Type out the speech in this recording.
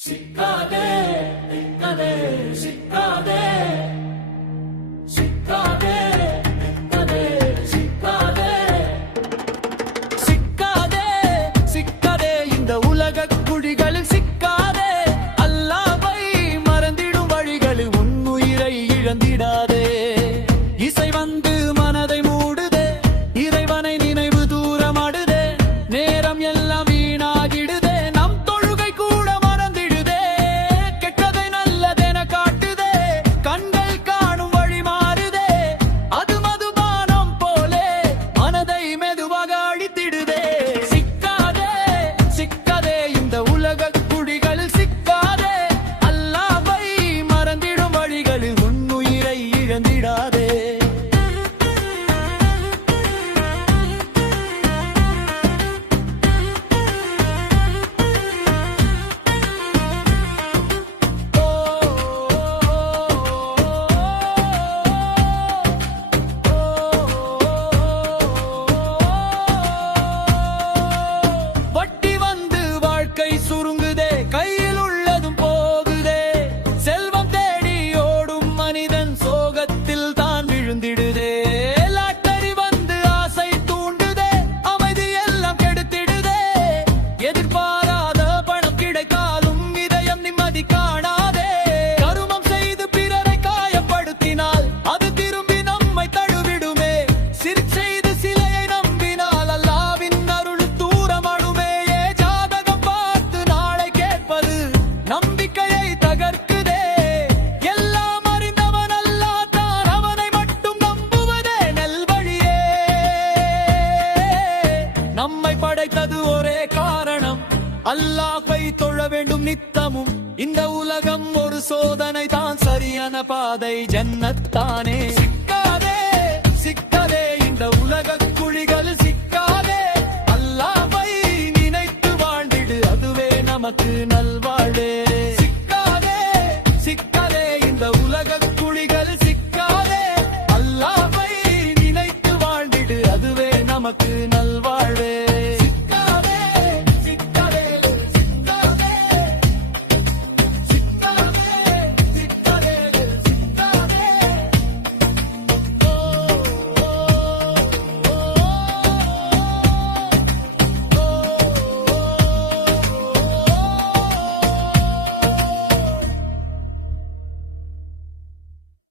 சிக்காதே நிக்கதே சிக்காதே சிக்காதே நிக்கதே சிக்காதே சிக்காதே சிக்காதே இந்த உலகக் குழிகளில் சிக்காதே அல்லாஹ்வை மறந்திடும் வழிகளில் உன்னுயிரை இழந்திடாதே இசை வந்து மனதை மூடுதே இறைவனை நினைவு தூரமாடுதே நேரம் எல்லாம் வீணாகிடுதே நம் தொழுகை கூட மறந்திடுதே கெட்டதை நல்லதென காட்டுதே கண்கள் காணும் வழி மாறுதே அது மதுபானம் போலே மனதை மெதுவாக அழித்திடுதே சிக்காதே சிக்காதே இந்த உலகக் குழிகளில் சிக்காதே அல்லாஹ்வை மறந்திடும் வழிகளில் உன்னுயிரை இழந்திடாதே வட்டி வந்து வாழ்க்கை சுருங்குதே கையில் உள்ளதும் போகுதே செல்வம் தேடி ஓடும் மனிதன் சோகத்தில் தான் விழுந்திடுதே லாட்டரி வந்து ஆசை தூண்டுதே அமைதி எல்லாம் கெடுத்திடுதே எதிர்பாராத பணம் கிடைத்தாலும் இதயம் நிம்மதி காணாதே கருமம் செய்து பிறரை காயப்படுத்தினால் அது திரும்பி நம்மை தழுவிடுமே சிரிச்செய்து சிலையை நம்பினால் அல்லாவின் அருள் தூரமடுமே ஜாதகம் பார்த்து நாளை கேட்பது நம்பிக்கையை தகர்க்குதே எல்லாம் அறிந்தவன் அல்லாஹ் தான் அவனை மட்டும் நம்புவதே நல்வழியே நம்மை படைத்தது ஒரே காரணம் அல்லாஹ்வை தொழ வேண்டும் நித்தமும் இந்த உலகம் ஒரு சோதனை தான் சரியான பாதை ஜன்னத்தானே சிக்காதே சிக்காதே இந்த உலகக் குழிகளில் சிக்காதே அல்லாஹ்வை நினைத்து வாழ்ந்திடு அதுவே நமக்கு நல்வாழ்வே சிக்காதே சிக்காதே இந்த உலகக் குழிகளில் சிக்காதே அல்லாஹ்வை நினைத்து வாழ்ந்திடு அதுவே நமக்கு நல்வாழ்வே